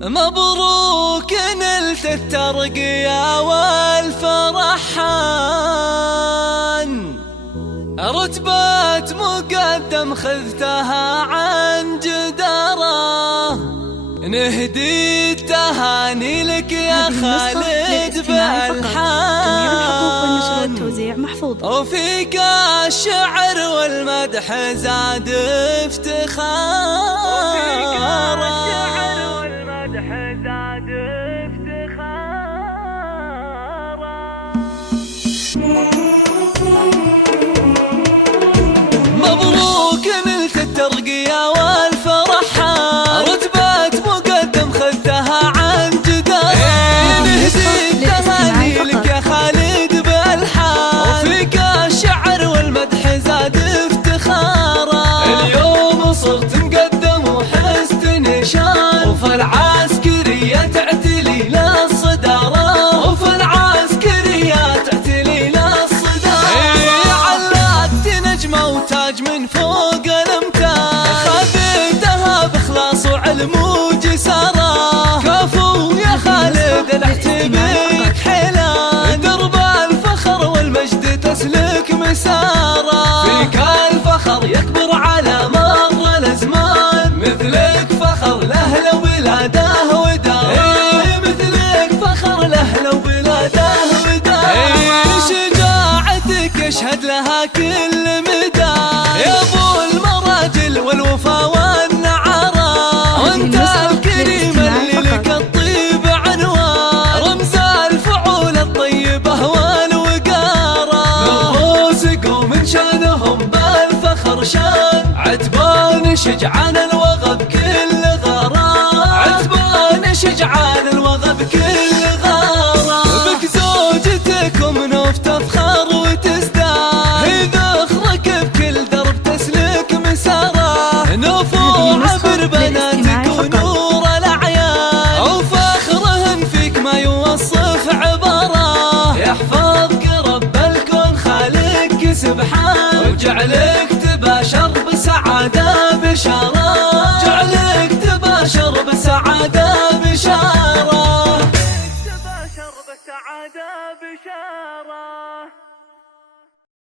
مبروك نلت الترقية والفرحان، رتبة مقدم خذتها عن جدارة، نهدي التهاني لك يا خالد بالحان، وفيك الشعر والمدح زاد افتخارا. مبروك نلت الترقية والفرحان، رتبة مقدم خذتها عن جدارة، نهدي التهاني لك يا خالد بالحان، وفيك الشعر والمدح زاد افتخارا. اليوم صرت مقدم وحزت نشان، وفي العسكرية تعتلي للصدارة، وفي العسكرية تعتلي للصدارة. علقت نجمة وتاج من فوق الامتاج، خذيتها بإخلاص وعلم وجسارة، كفو يا خالد الاحتبيك حيلان، درب الفخر والمجد تسلك مسارة، فيك الفخر يكبر على مر الازمان، مثلك فخر لاهله وبلاده وداره، مثلك فخر لاهله وبلاده وداره. شجاعتك يشهد لها كل مدى يا ابو المراجل والوفا والنعارة، وانت الكريم اللي لك الطيب عنوان، رمز الفعول الطيبة والوقارة، نفوسك ومن شانهم بالفخر شان، عتبان شجعان الوغى بكل غارة، عتبان شجعان الوغى بكل غارة. بك زوجتكم نوف تفخر وتزداد، ذخرك بكل درب تسلك مسارة، نفوع عبر بناتك ونور الأعيان، وفخرهن فيك ما يوصف عبارة، يحفظك رب الكون خالقك سبحان، وجعلك تباشر بسعادة بشارة.